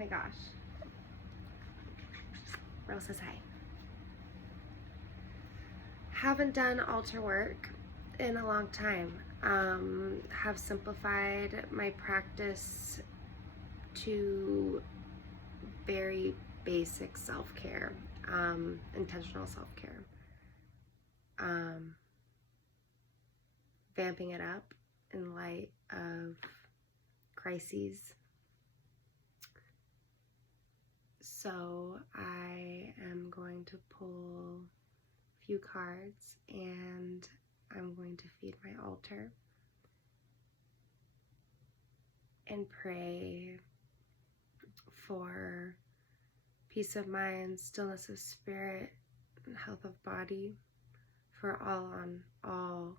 my gosh. Rose says hi. Haven't done altar work in a long time. Have simplified my practice to very basic self-care, intentional self-care. Vamping it up in light of crises. So I am going to pull a few cards and I'm going to feed my altar and pray for peace of mind, stillness of spirit, and health of body for all on all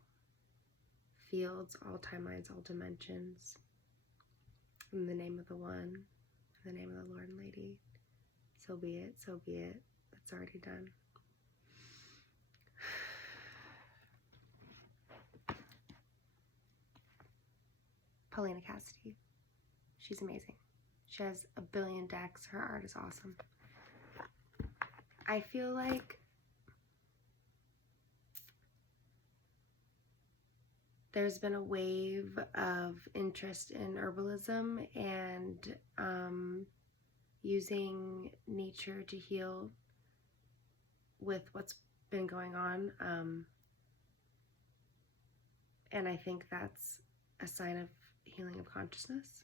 fields, all timelines, all dimensions. In the name of the One, in the name of the Lord and Lady. So be it, so be it. It's already done. Paulina Cassidy. She's amazing. She has a billion decks. Her art is awesome. I feel like there's been a wave of interest in herbalism and using nature to heal with what's been going on. And I think that's a sign of healing of consciousness.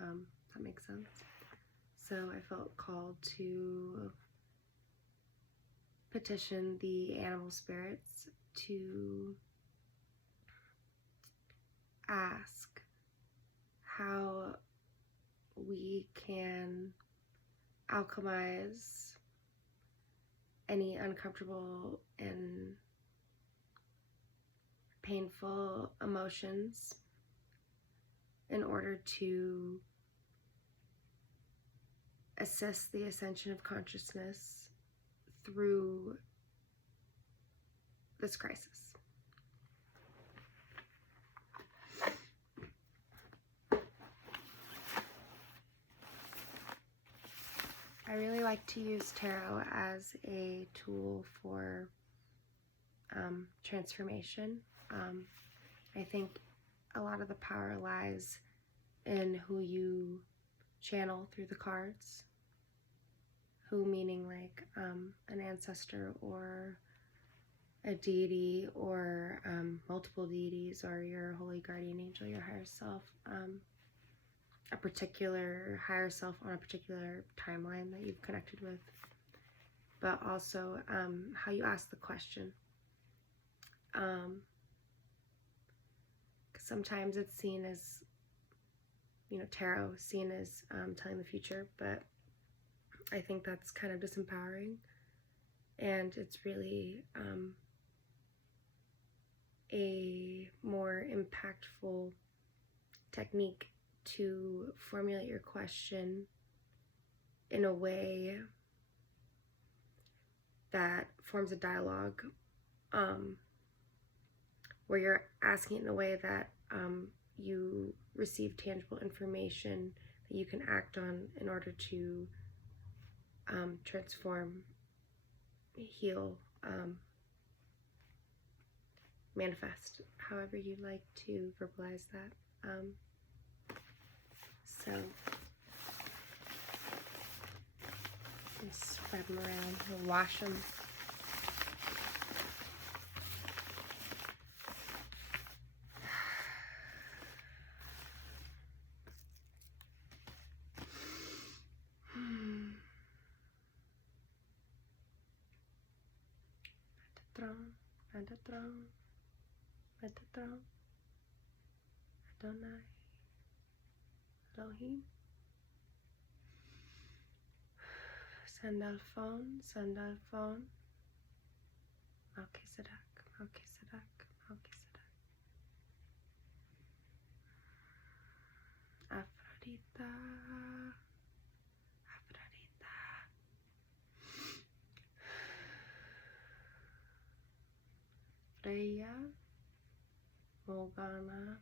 That makes sense. So I felt called to petition the animal spirits to ask how we can alchemize any uncomfortable and painful emotions in order to assist the ascension of consciousness through this crisis. I really like to use tarot as a tool for transformation. I think a lot of the power lies in who you channel through the cards. Who meaning like an ancestor or a deity or multiple deities or your holy guardian angel, your higher self, a particular higher self on a particular timeline that you've connected with, but also how you ask the question. Because sometimes it's seen as, you know, tarot is seen as telling the future, but I think that's kind of disempowering, and it's really a more impactful technique to formulate your question in a way that forms a dialogue, where you're asking it in a way that you receive tangible information that you can act on in order to transform, heal, manifest, however you'd like to verbalize that. So spread them around and wash them. Metatron, Metatron, Adonai, Elohim, Sandalphon, Sandalphon, Melchizedek, Melchizedek, Melchizedek, Aphrodita, Aphrodita, Freya, Morgana,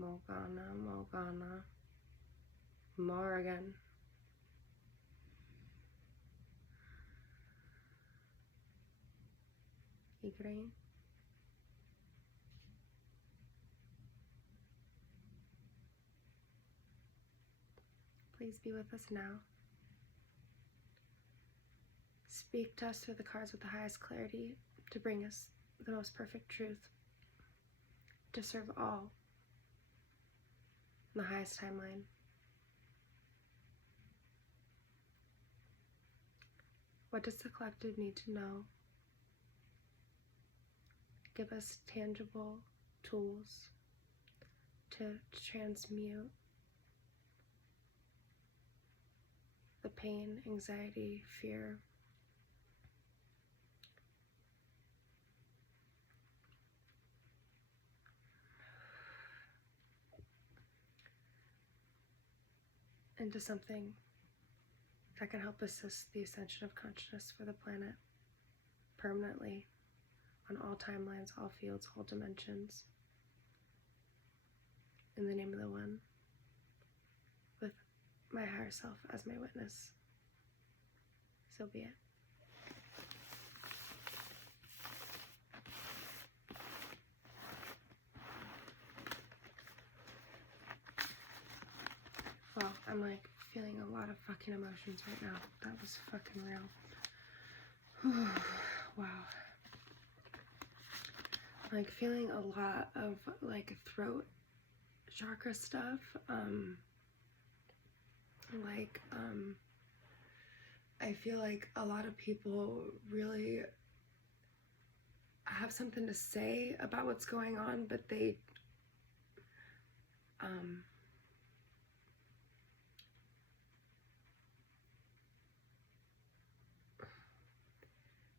Morgana, Morgana, Morgan, Ukraine. Please be with us now. Speak to us through the cards with the highest clarity to bring us the most perfect truth, to serve all in the highest timeline. What does the collective need to know? Give us tangible tools to transmute the pain, anxiety, fear, into something that can help assist the ascension of consciousness for the planet permanently on all timelines, all fields, all dimensions. In the name of the One, with my higher self as my witness. So be it. Well, I'm like feeling a lot of fucking emotions right now. That was fucking real. Wow. Like feeling a lot of like throat chakra stuff. I feel like a lot of people really have something to say about what's going on, but they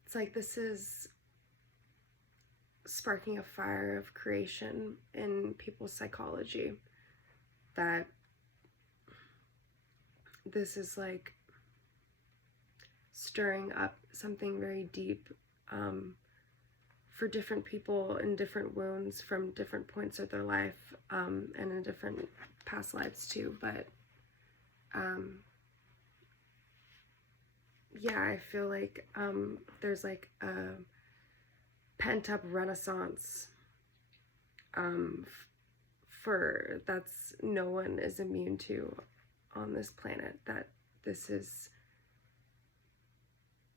it's like this is sparking a fire of creation in people's psychology, that this is like stirring up something very deep for different people in different wounds from different points of their life, and in different past lives too. But yeah, I feel like there's like a pent-up renaissance for that's no one is immune to on this planet, that this is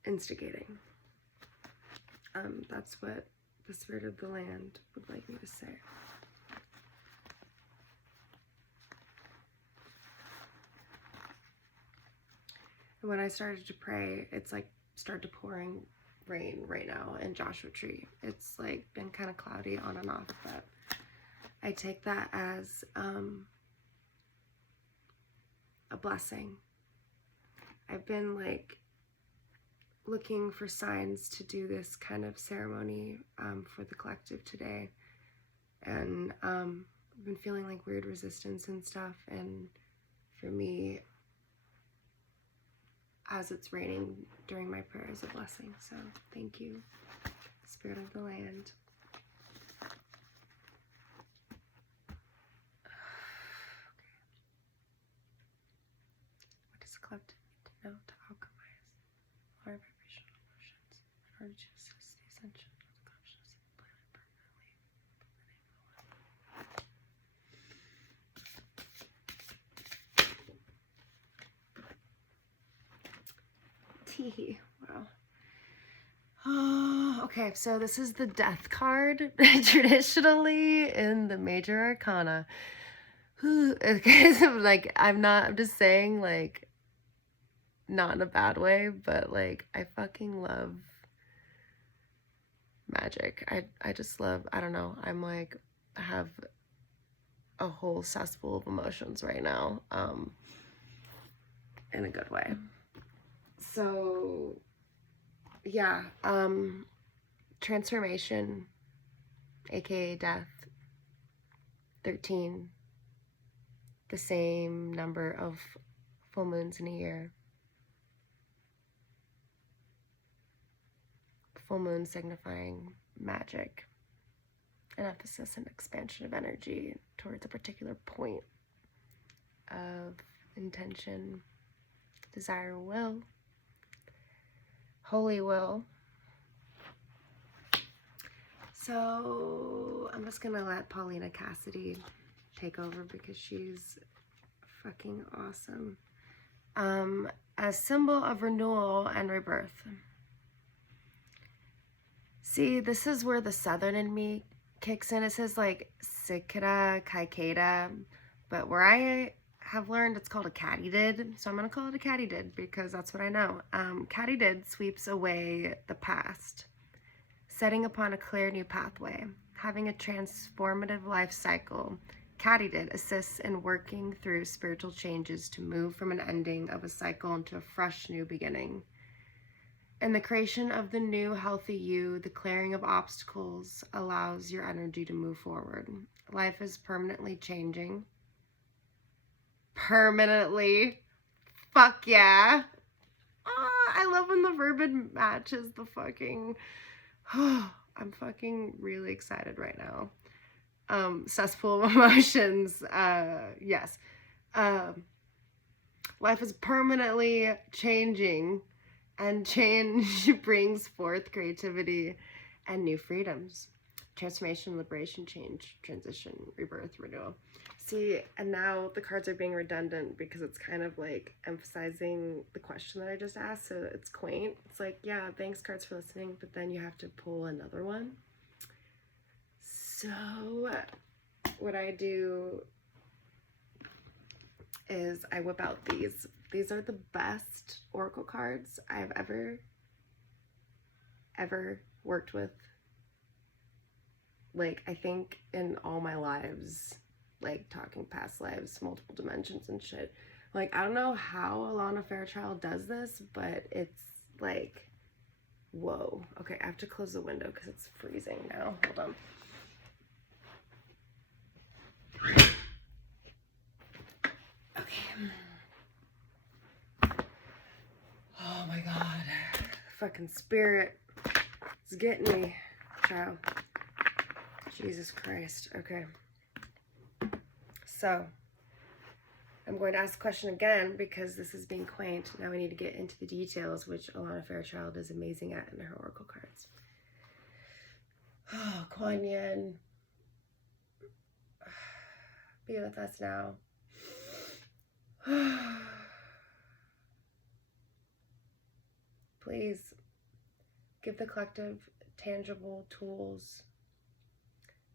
instigating. That's what the spirit of the land would like me to say. And when I started to pray, it's like started pouring rain right now in Joshua Tree. It's like been kind of cloudy on and off, but I take that as a blessing. I've been like looking for signs to do this kind of ceremony for the collective today, and I've been feeling like weird resistance and stuff, and for me, as it's raining during my prayer, is a blessing. So thank you, Spirit of the Land. What does the collective need to know to alchemize our vibrational emotions in order to assist the ascension of the consciousness of the planet permanently? Tee. Wow. Oh, okay, so this is the death card traditionally in the major arcana. Like, I'm just saying, like, not in a bad way, but like, I fucking love magic. I just love, I don't know, I'm like, I have a whole cesspool of emotions right now, in a good way. So yeah, transformation, aka death, 13, the same number of full moons in a year. Full moon signifying magic, an emphasis and expansion of energy towards a particular point of intention, desire, will, holy will, So I'm just gonna let Paulina Cassidy take over because she's fucking awesome. As symbol of renewal and rebirth. See, this is where the southern in me kicks in. It says like cicada, cicada, but where I have learned it's called a katydid, so I'm gonna call it a katydid because that's what I know. Katydid sweeps away the past, setting upon a clear new pathway, having a transformative life cycle. Katydid assists in working through spiritual changes to move from an ending of a cycle into a fresh new beginning. In the creation of the new healthy you, the clearing of obstacles allows your energy to move forward. Life is permanently changing. Permanently. Fuck yeah. I love when the verbiage matches the fucking... I'm fucking really excited right now. Cesspool of emotions. Yes. Life is permanently changing, and change brings forth creativity and new freedoms. Transformation, liberation, change, transition, rebirth, renewal. See, and now the cards are being redundant because it's kind of like emphasizing the question that I just asked, so it's quaint. It's like, yeah, thanks cards for listening, but then you have to pull another one. So what I do is I whip out these. These are the best oracle cards I've ever worked with. Like, I think in all my lives, like talking past lives, multiple dimensions and shit. Like, I don't know how Alana Fairchild does this, but it's like, whoa. Okay, I have to close the window because it's freezing now. Hold on. Okay. Oh my God. Fucking spirit. It's getting me, child. Jesus Christ. Okay. So, I'm going to ask the question again because this is being quaint. Now we need to get into the details, which Alana Fairchild is amazing at in her oracle cards. Oh, Kuan Yin. Be with us now. Please give the collective tangible tools,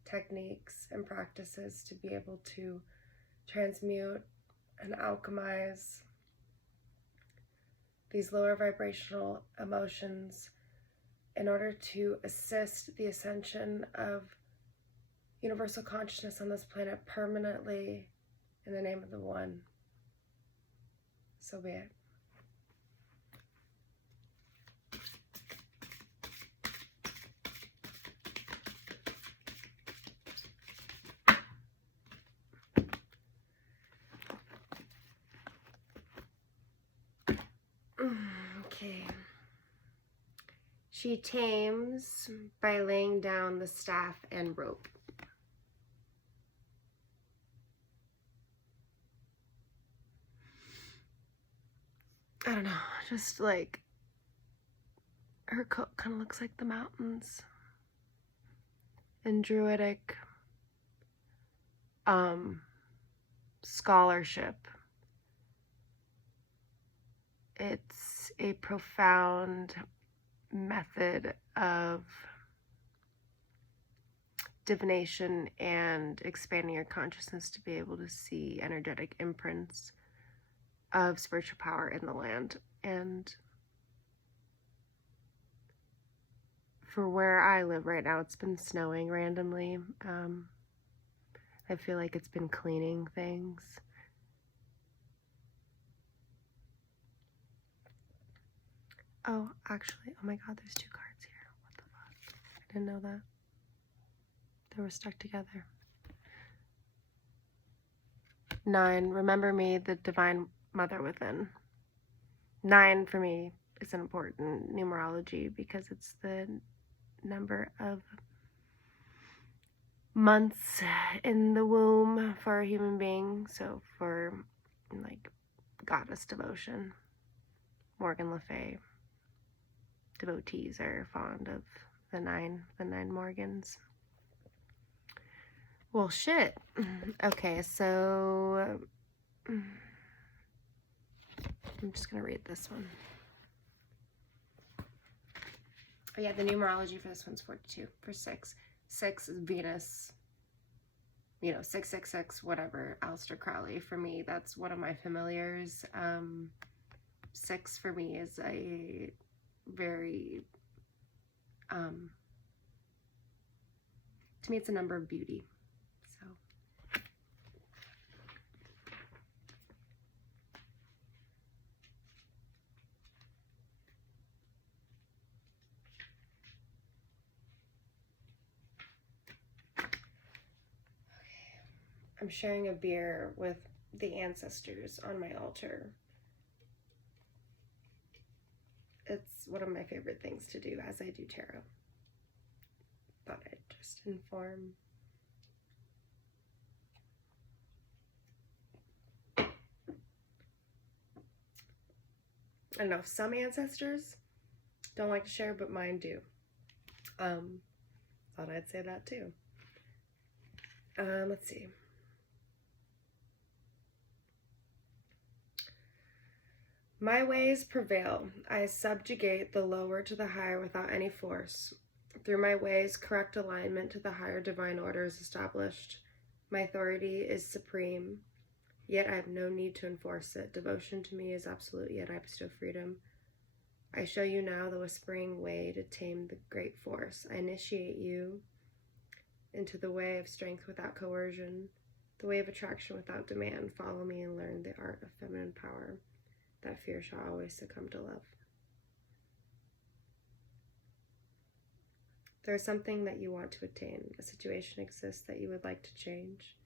techniques, and practices to be able to transmute and alchemize these lower vibrational emotions in order to assist the ascension of universal consciousness on this planet permanently in the name of the One. So be it. Okay. She tames by laying down the staff and rope. I don't know, just like her coat kind of looks like the mountains and druidic scholarship. It's a profound method of divination and expanding your consciousness to be able to see energetic imprints of spiritual power in the land. And for where I live right now, it's been snowing randomly. I feel like it's been cleaning things. Oh, actually, oh my God, there's 2 cards here. What the fuck? I didn't know that. They were stuck together. 9, remember me, the divine mother within. 9 for me is an important numerology because it's the number of months in the womb for a human being. So for like goddess devotion, Morgan Le Fay devotees are fond of the nine Morgans. Well, shit. Okay, so I'm just gonna read this one. Oh yeah, the numerology for this one's 42. For 6. 6 is Venus. You know, 666, whatever, Aleister Crowley. For me, that's one of my familiars. 6 for me is a very, to me it's a number of beauty. So. I'm sharing a beer with the ancestors on my altar. It's one of my favorite things to do as I do tarot. Thought I'd just inform. I don't know, some ancestors don't like to share, but mine do. Thought I'd say that too. Let's see. My ways prevail. I subjugate the lower to the higher without any force. Through my ways, correct alignment to the higher divine order is established. My authority is supreme, yet I have no need to enforce it. Devotion to me is absolute, yet I bestow freedom. I show you now the whispering way to tame the great force. I initiate you into the way of strength without coercion, the way of attraction without demand. Follow me and learn the art of feminine power. That fear shall always succumb to love. There is something that you want to attain. A situation exists that you would like to change.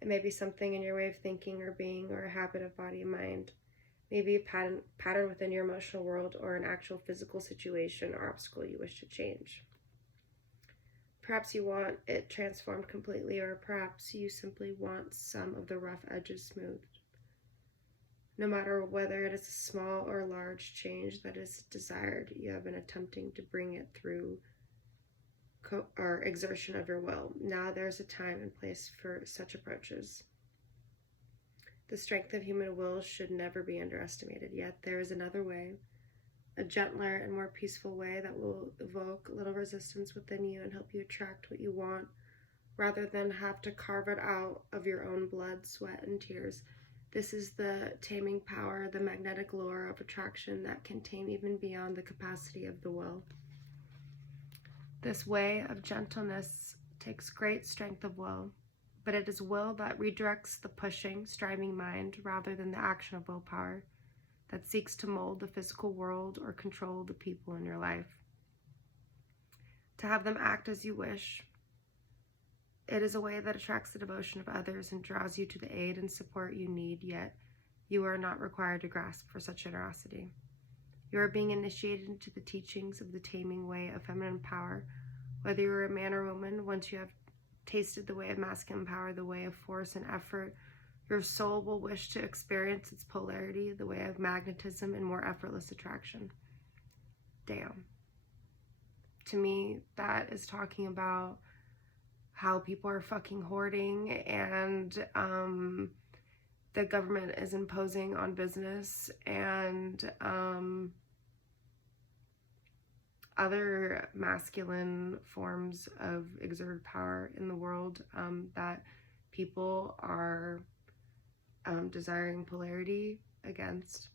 It may be something in your way of thinking or being, or a habit of body and mind. Maybe a pattern within your emotional world, or an actual physical situation or obstacle you wish to change. Perhaps you want it transformed completely, or perhaps you simply want some of the rough edges smoothed. No matter whether it is a small or large change that is desired, you have been attempting to bring it through or exertion of your will. Now there's a time and place for such approaches. The strength of human will should never be underestimated, yet there is another way, a gentler and more peaceful way that will evoke little resistance within you and help you attract what you want, rather than have to carve it out of your own blood, sweat, and tears. This is the taming power, the magnetic lure of attraction that can tame even beyond the capacity of the will. This way of gentleness takes great strength of will, but it is will that redirects the pushing, striving mind rather than the action of willpower that seeks to mold the physical world or control the people in your life. To have them act as you wish, it is a way that attracts the devotion of others and draws you to the aid and support you need, yet you are not required to grasp for such generosity. You are being initiated into the teachings of the taming way of feminine power. Whether you are a man or woman, once you have tasted the way of masculine power, the way of force and effort, your soul will wish to experience its polarity, the way of magnetism and more effortless attraction. Damn. To me, that is talking about how people are fucking hoarding, and the government is imposing on business and other masculine forms of exerted power in the world, that people are desiring polarity against.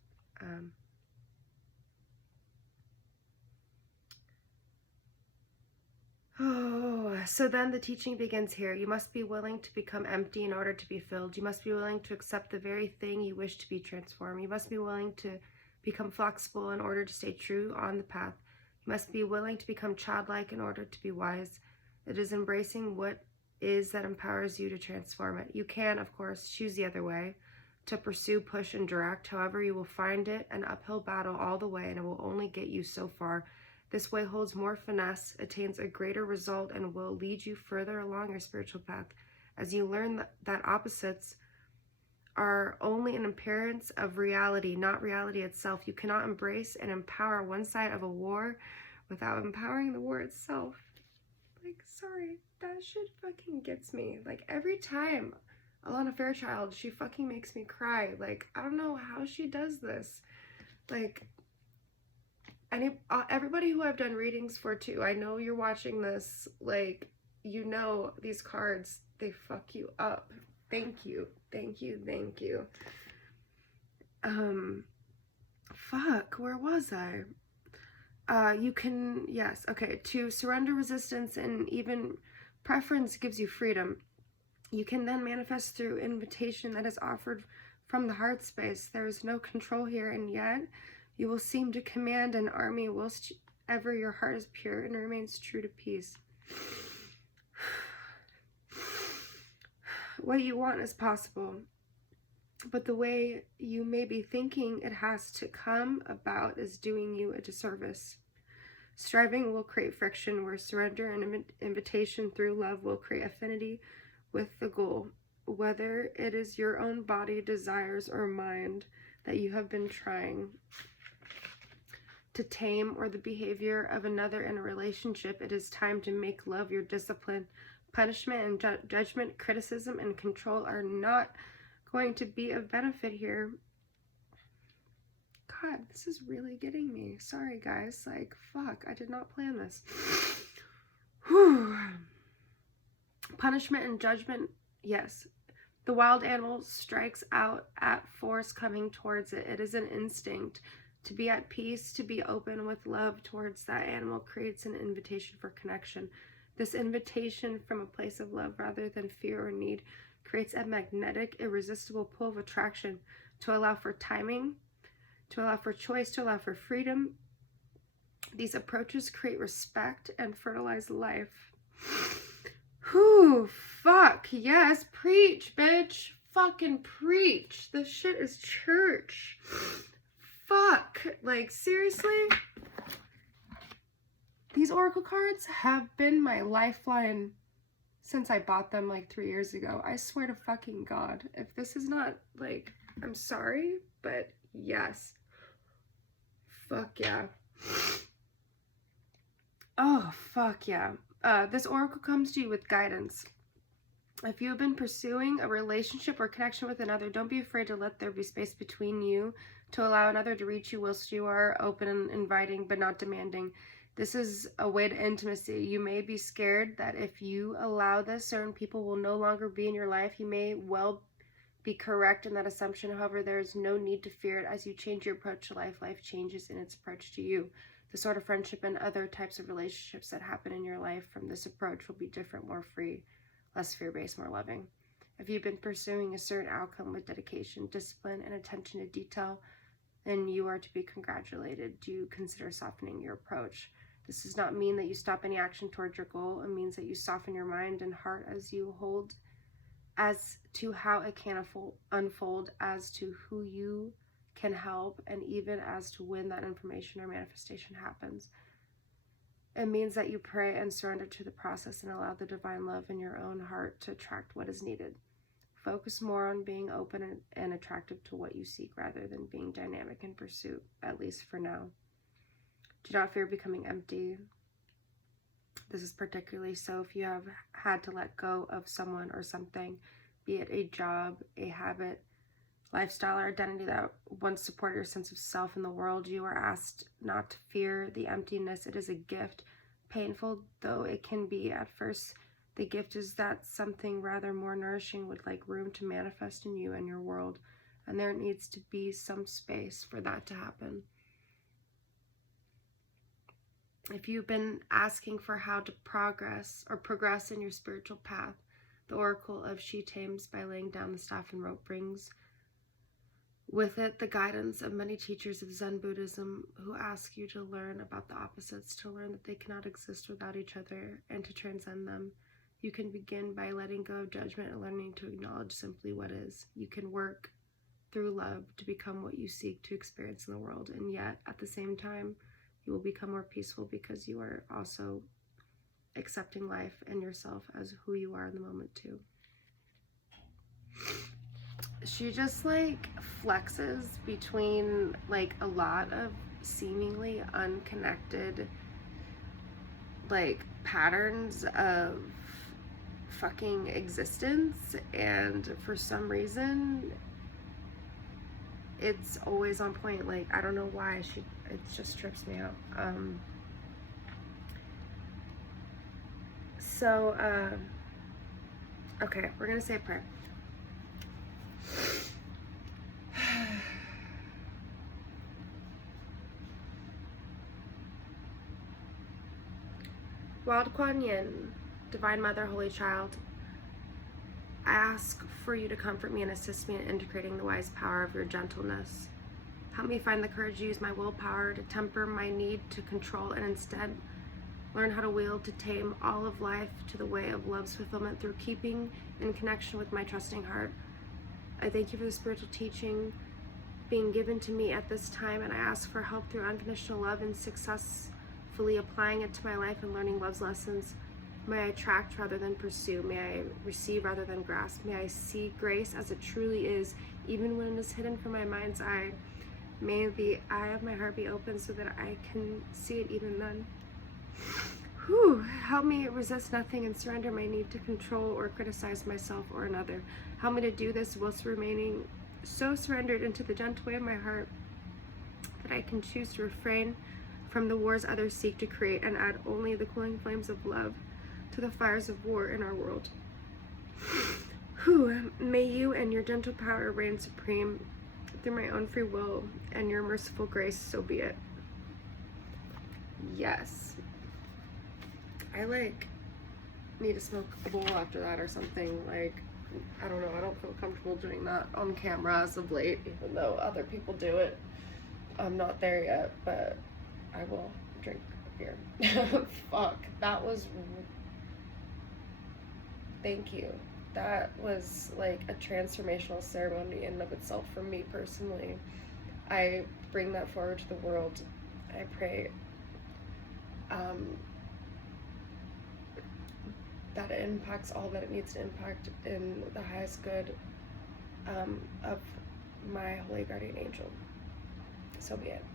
So then the teaching begins here. You must be willing to become empty in order to be filled. You must be willing to accept the very thing you wish to be transformed. You must be willing to become flexible in order to stay true on the path. You must be willing to become childlike in order to be wise. It is embracing what is that empowers you to transform it. You can, of course, choose the other way, to pursue, push, and direct. However, you will find it an uphill battle all the way, and it will only get you so far. This way holds more finesse, attains a greater result, and will lead you further along your spiritual path. As you learn that opposites are only an appearance of reality, not reality itself, you cannot embrace and empower one side of a war without empowering the war itself. Like, sorry, that shit fucking gets me. Like, every time Alana Fairchild, she fucking makes me cry. Like, I don't know how she does this. Like, everybody who I've done readings for too, I know you're watching this, like, you know these cards, they fuck you up. Thank you, thank you, thank you. Fuck, where was I? You can, yes, okay, to surrender resistance and even preference gives you freedom. You can then manifest through invitation that is offered from the heart space. There is no control here, and yet you will seem to command an army whilst ever your heart is pure and remains true to peace. What you want is possible, but the way you may be thinking it has to come about is doing you a disservice. Striving will create friction, where surrender and invitation through love will create affinity with the goal, whether it is your own body, desires, or mind that you have been trying to tame, or the behavior of another in a relationship. It is time to make love your discipline. Punishment and judgment, criticism, and control are not going to be of benefit here. God, this is really getting me. Sorry, guys. Like, fuck, I did not plan this. Whew. Punishment and judgment, yes. The wild animal strikes out at force coming towards it. It is an instinct. To be at peace, to be open with love towards that animal creates an invitation for connection. This invitation from a place of love rather than fear or need creates a magnetic, irresistible pull of attraction to allow for timing, to allow for choice, to allow for freedom. These approaches create respect and fertilize life. Whew, fuck, yes, preach, bitch. Fucking preach. This shit is church. Fuck, like, seriously? These oracle cards have been my lifeline since I bought them like 3 years ago. I swear to fucking God, if this is not, like, I'm sorry, but yes. Fuck yeah. Oh, fuck yeah. This oracle comes to you with guidance. If you have been pursuing a relationship or connection with another, don't be afraid to let there be space between you to allow another to reach you whilst you are open and inviting but not demanding. This is a way to intimacy. You may be scared that if you allow this, certain people will no longer be in your life. You may well be correct in that assumption. However, there is no need to fear it. As you change your approach to life, life changes in its approach to you. The sort of friendship and other types of relationships that happen in your life from this approach will be different, more free, less fear-based, more loving. If you've been pursuing a certain outcome with dedication, discipline, and attention to detail, then you are to be congratulated. Do you consider softening your approach? This does not mean that you stop any action towards your goal. It means that you soften your mind and heart as you hold as to how it can unfold, as to who you can help, and even as to when that information or manifestation happens. It means that you pray and surrender to the process and allow the divine love in your own heart to attract what is needed. Focus more on being open and attractive to what you seek rather than being dynamic in pursuit, at least for now. Do not fear becoming empty. This is particularly so if you have had to let go of someone or something, be it a job, a habit, lifestyle, or identity that once supported your sense of self in the world. You are asked not to fear the emptiness. It is a gift. Painful though it can be at first, the gift is that something rather more nourishing would like room to manifest in you and your world, and there needs to be some space for that to happen. If you've been asking for how to progress in your spiritual path, the oracle of She Tames by laying down the staff and rope brings with it the guidance of many teachers of Zen Buddhism who ask you to learn about the opposites, to learn that they cannot exist without each other, and to transcend them. You can begin by letting go of judgment and learning to acknowledge simply what is. You can work through love to become what you seek to experience in the world, and yet at the same time, you will become more peaceful because you are also accepting life and yourself as who you are in the moment too. She just like flexes between like a lot of seemingly unconnected like patterns of fucking existence, and for some reason it's always on point. Like, I don't know why it just trips me out. Okay, we're gonna say a prayer. Wild Kuan Yin, Divine Mother, Holy Child, I ask for you to comfort me and assist me in integrating the wise power of your gentleness. Help me find the courage to use my willpower to temper my need to control, and instead learn how to wield to tame all of life to the way of love's fulfillment through keeping in connection with my trusting heart. I thank you for the spiritual teaching being given to me at this time, and I ask for help through unconditional love and successfully applying it to my life and learning love's lessons. May I attract rather than pursue. May I receive rather than grasp. May I see grace as it truly is, even when it is hidden from my mind's eye. May the eye of my heart be open so that I can see it even then. Help me resist nothing and surrender my need to control or criticize myself or another. Help me to do this whilst remaining so surrendered into the gentle way of my heart that I can choose to refrain from the wars others seek to create and add only the cooling flames of love to the fires of war in our world. May you and your gentle power reign supreme through my own free will and your merciful grace, so be it. Yes. I need to smoke a bowl after that or something. Like, I don't know, I don't feel comfortable doing that on camera as of late, even though other people do it. I'm not there yet, but I will drink beer. Fuck, that was... Thank you. That was like a transformational ceremony in and of itself for me personally. I bring that forward to the world. I pray that it impacts all that it needs to impact in the highest good of my holy guardian angel. So be it.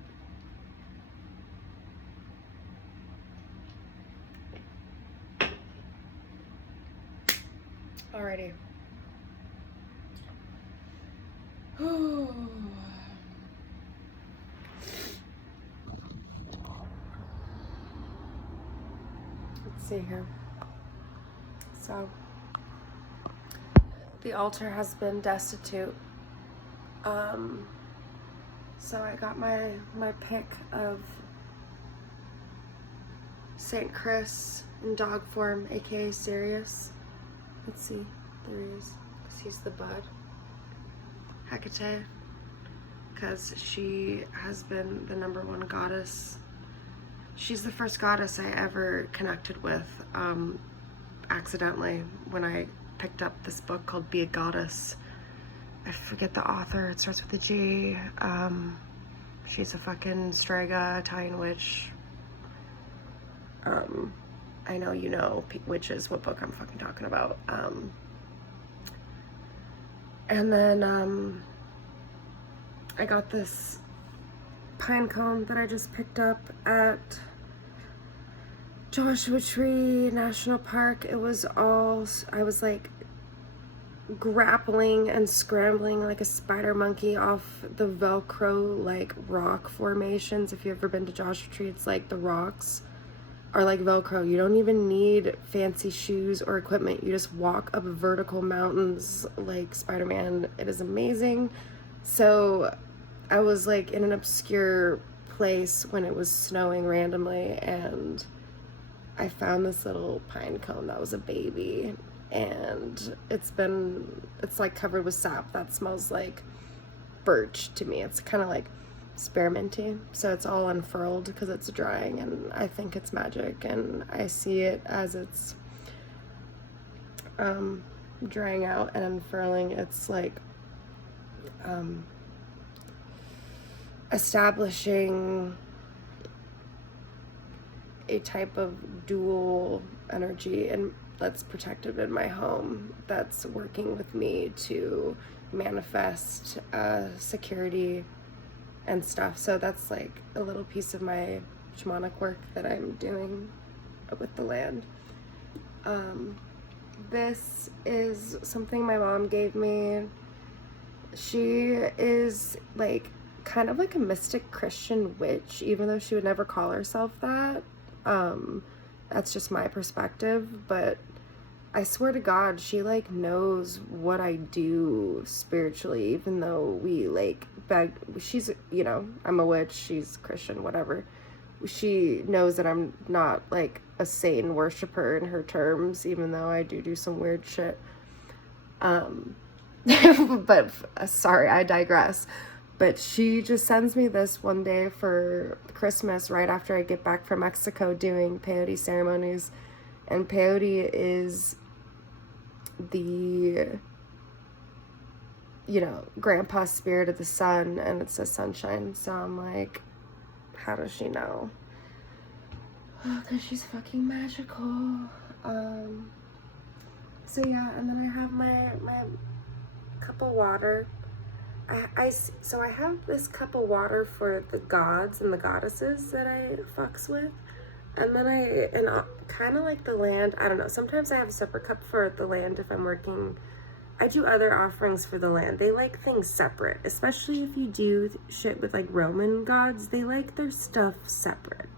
Alrighty. Let's see here. So, the altar has been destitute. So I got my pick of St. Chris in dog form, aka Sirius. Let's see, there he is, because he's the bud. Hecate, because she has been the #1 goddess. She's the first goddess I ever connected with accidentally when I picked up this book called Be a Goddess. I forget the author, it starts with a G. She's a fucking Strega Italian witch. I know you know which is what book I'm fucking talking about. And then I got this pine cone that I just picked up at Joshua Tree National Park. It was all, I was like grappling and scrambling like a spider monkey off the Velcro like rock formations. If you've ever been to Joshua Tree, it's like the rocks are like Velcro. You don't even need fancy shoes or equipment. You just walk up vertical mountains like Spider-Man. It is amazing. So I was like in an obscure place when it was snowing randomly, and I found this little pine cone that was a baby, and it's like covered with sap that smells like birch to me. It's kind of like spearminty, so it's all unfurled because it's drying, and I think it's magic, and I see it as it's drying out and unfurling. It's like establishing a type of dual energy and that's protective in my home, that's working with me to manifest security and stuff. So that's like a little piece of my shamanic work that I'm doing with the land. This is something my mom gave me. She is like kind of like a mystic Christian witch, even though she would never call herself that. That's just my perspective, but I swear to God, she like knows what I do spiritually, even though we like she's, you know, I'm a witch, she's Christian, whatever. She knows that I'm not like a Satan worshiper in her terms, even though I do some weird shit. But sorry, I digress. But she just sends me this one day for Christmas right after I get back from Mexico doing peyote ceremonies. And peyote is the, you know, grandpa's spirit of the sun, and it's the sunshine. So I'm like, how does she know? Oh, because she's fucking magical. So yeah, and then I have my cup of water. So I have this cup of water for the gods and the goddesses that I fucks with. And then kind of like the land, I don't know, sometimes I have a separate cup for the land if I'm working. I do other offerings for the land. They like things separate, especially if you do shit with like Roman gods. They like their stuff separate.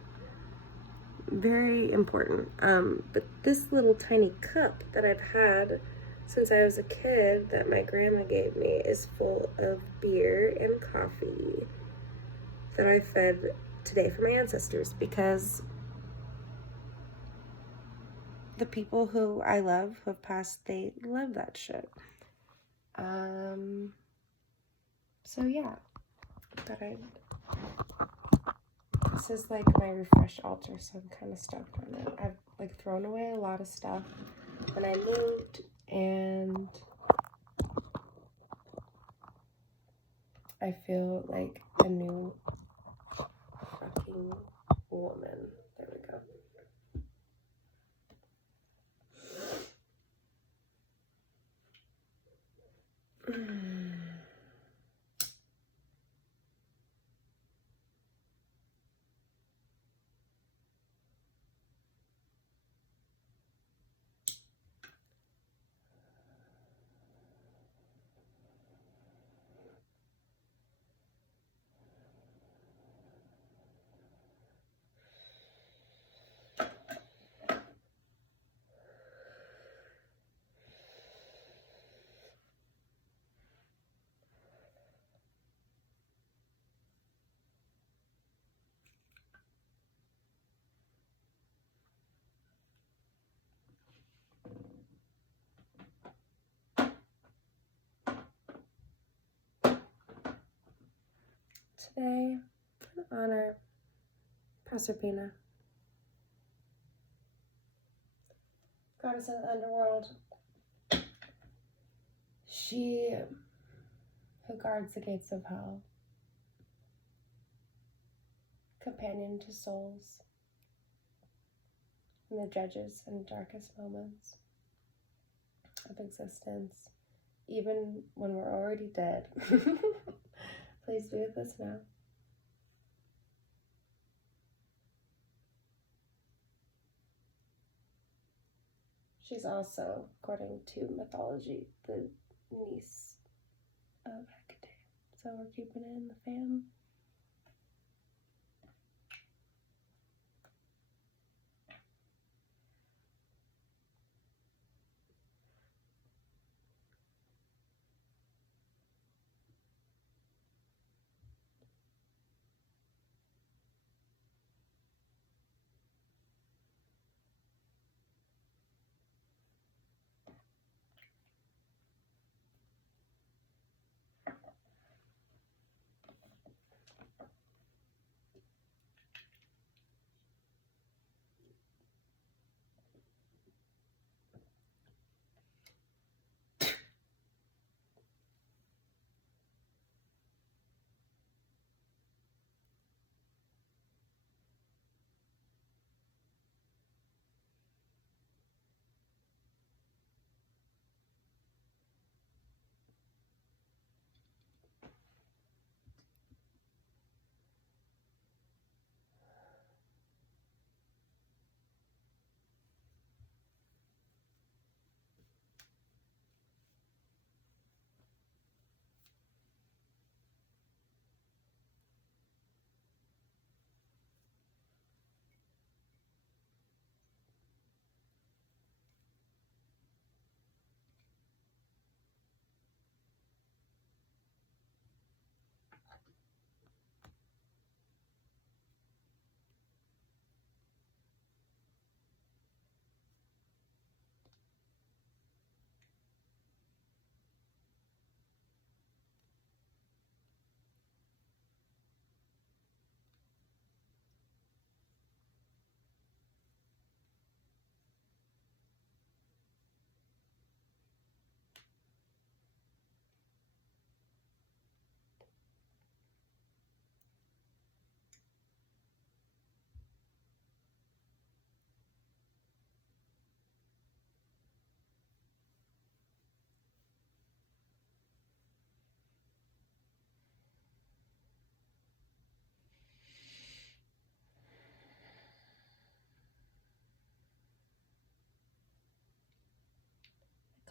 Very important. But this little tiny cup that I've had since I was a kid that my grandma gave me is full of beer and coffee that I fed today for my ancestors, because the people who I love who have passed, they love that shit. So yeah, this is like my refresh altar, so I'm kind of stoked on it. I've like thrown away a lot of stuff when I moved, and I feel like a new fucking woman. There we go. Today, I'm gonna honor Proserpina, goddess of the underworld. She who guards the gates of hell, companion to souls, and the judges in the darkest moments of existence, even when we're already dead. Please be with us now. She's also, according to mythology, the niece of Hecate. So we're keeping it in the fam.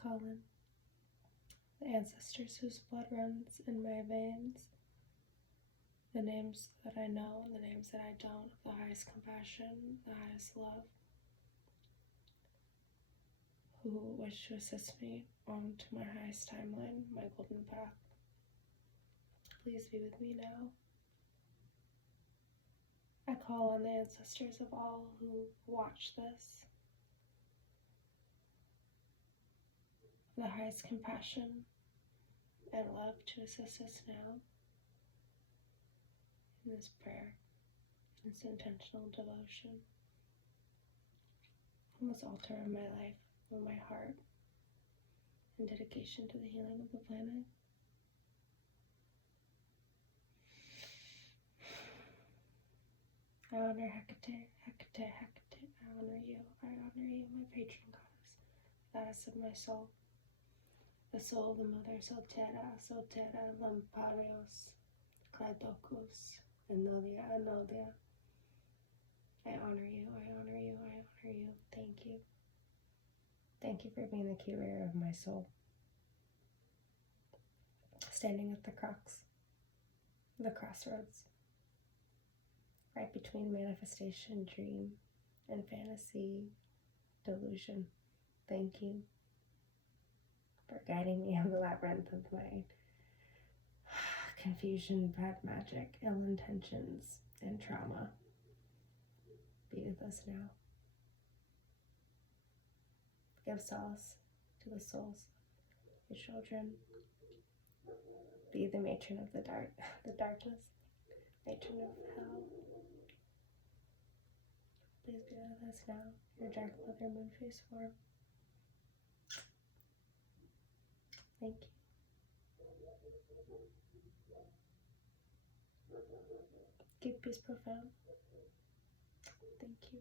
call in the ancestors whose blood runs in my veins, the names that I know and the names that I don't, the highest compassion, the highest love, who wish to assist me onto my highest timeline, my golden path. Please be with me now. I call on the ancestors of all who watch this, the highest compassion and love to assist us now in this prayer, this intentional devotion, on this altar of my life, of my heart, in dedication to the healing of the planet. I honor Hecate, Hecate, Hecate. I honor you, my patron goddess of my soul, the soul of the mother, Soltera, Soltera, Lamparios, Cladocus, Enodia, Enodia. I honor you, I honor you, I honor you. Thank you. Thank you for being the curator of my soul. Standing at the crux, the crossroads, right between manifestation, dream, and fantasy, delusion. Thank you for guiding me in the labyrinth of my confusion, bad magic, ill intentions, and trauma. Be with us now. Give solace to the souls of your children. Be the matron of the darkness, matron of hell. Please be with us now, your dark mother moon face form. Thank you. Keep peace profound. Thank you.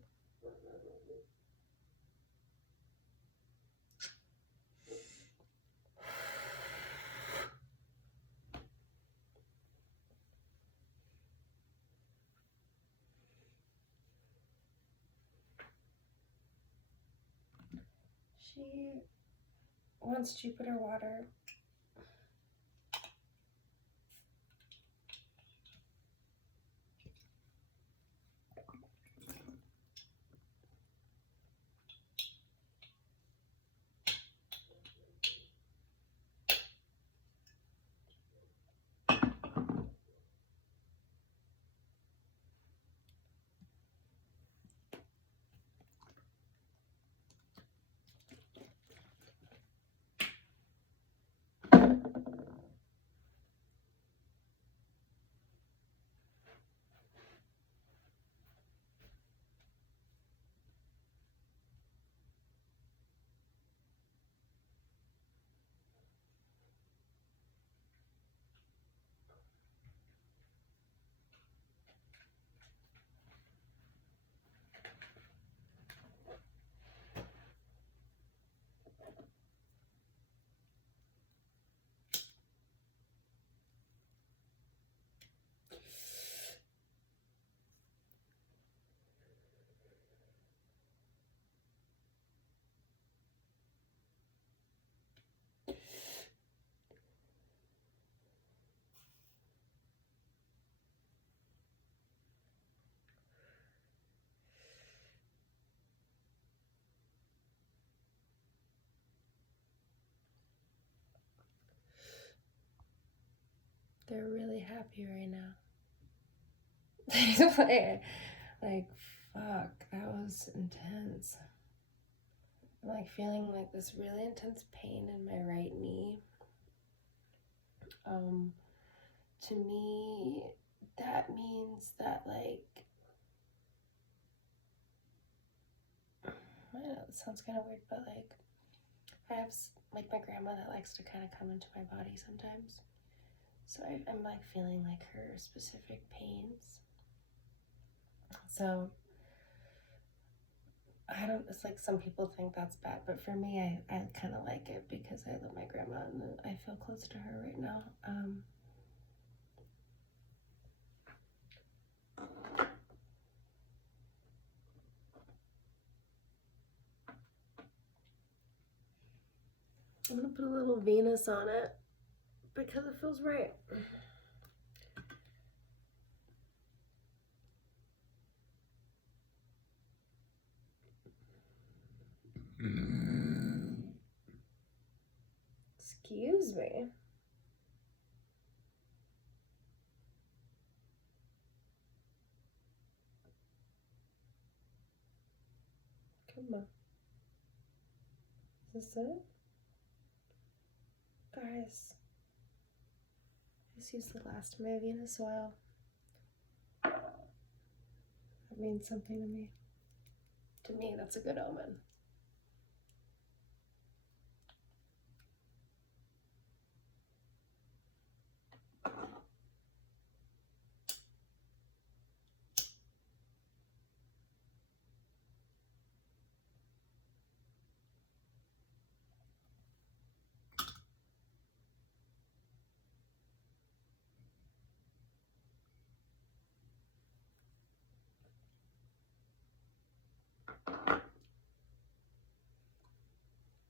She wants Jupiter water. They're really happy right now. like, fuck, that was intense. I'm like feeling like this really intense pain in my right knee. To me, that means that like, I know it sounds kind of weird, but like, I have like my grandma that likes to kind of come into my body sometimes. So I'm like feeling like her specific pains. So I don't, it's like some people think that's bad, but for me, I kind of like it because I love my grandma and I feel close to her right now. I'm gonna put a little Venus on it because it feels right. Excuse me. Come on. Is this it? Guys, this used the last of my Venus oil. That means something to me. To me, that's a good omen.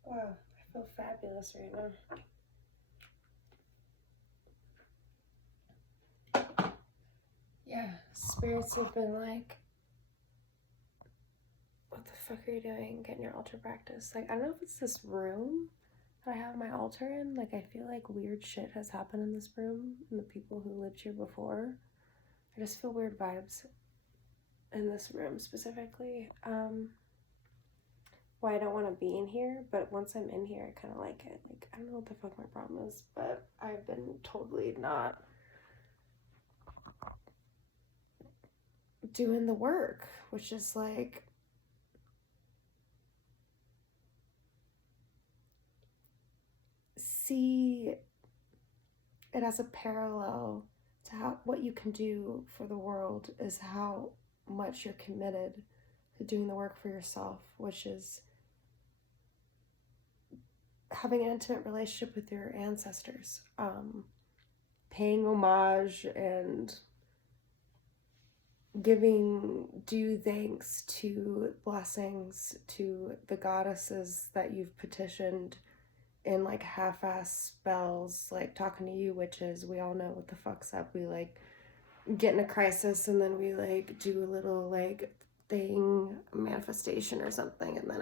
Wow, I feel fabulous right now. Yeah, spirits have been like, what the fuck are you doing? Getting your altar practice. Like, I don't know if it's this room that I have my altar in. Like, I feel like weird shit has happened in this room and the people who lived here before. I just feel weird vibes in this room specifically. Why I don't want to be in here, but once I'm in here, I kind of like it. Like, I don't know what the fuck my problem is, but I've been totally not doing the work, which is like, see it as a parallel to how what you can do for the world is how much you're committed to doing the work for yourself, which is having an intimate relationship with your ancestors, paying homage and giving due thanks to blessings to the goddesses that you've petitioned in like half-ass spells, like talking to you witches. We all know what the fuck's up. We like get in a crisis and then we like do a little like thing, manifestation or something, and then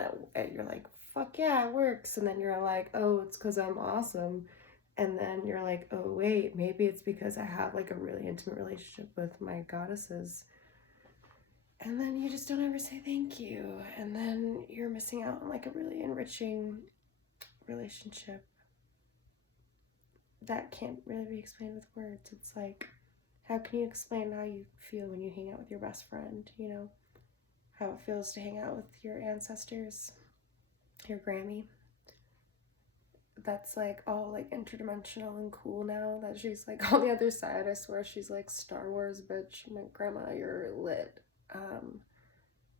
you're like, fuck yeah, it works. And then you're like, oh, it's because I'm awesome. And then you're like, oh wait, maybe it's because I have like a really intimate relationship with my goddesses. And then you just don't ever say thank you. And then you're missing out on like a really enriching relationship that can't really be explained with words. It's like, how can you explain how you feel when you hang out with your best friend, you know? How it feels to hang out with your ancestors, your Grammy. That's like all like interdimensional and cool now that she's like on the other side. I swear she's like Star Wars, bitch. My grandma, you're lit.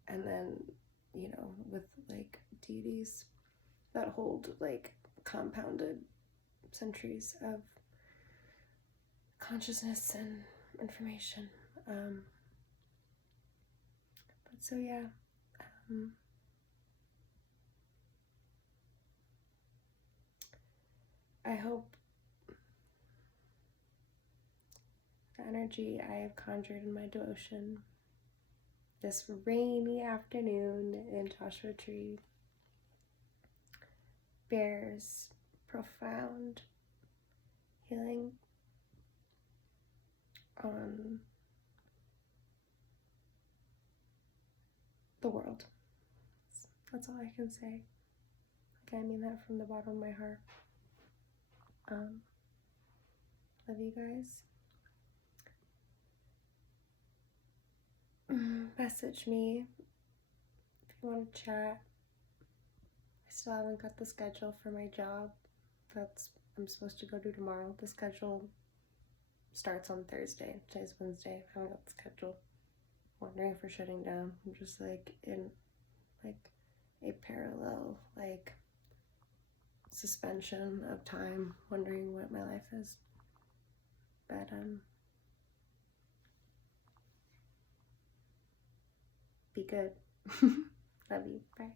And then, you know, with like deities that hold like compounded centuries of consciousness and information. But so yeah, I hope the energy I have conjured in my devotion this rainy afternoon in Joshua Tree bears profound healing on the world. That's all I can say. Like, I mean that from the bottom of my heart. Love you guys. Message me if you want to chat. I still haven't got the schedule for my job I'm supposed to go do tomorrow. The schedule starts on Thursday. Today's Wednesday. I haven't got the schedule. Wondering if we're shutting down. I'm just like in like a parallel like suspension of time, wondering what my life is. But be good. Love you. Bye.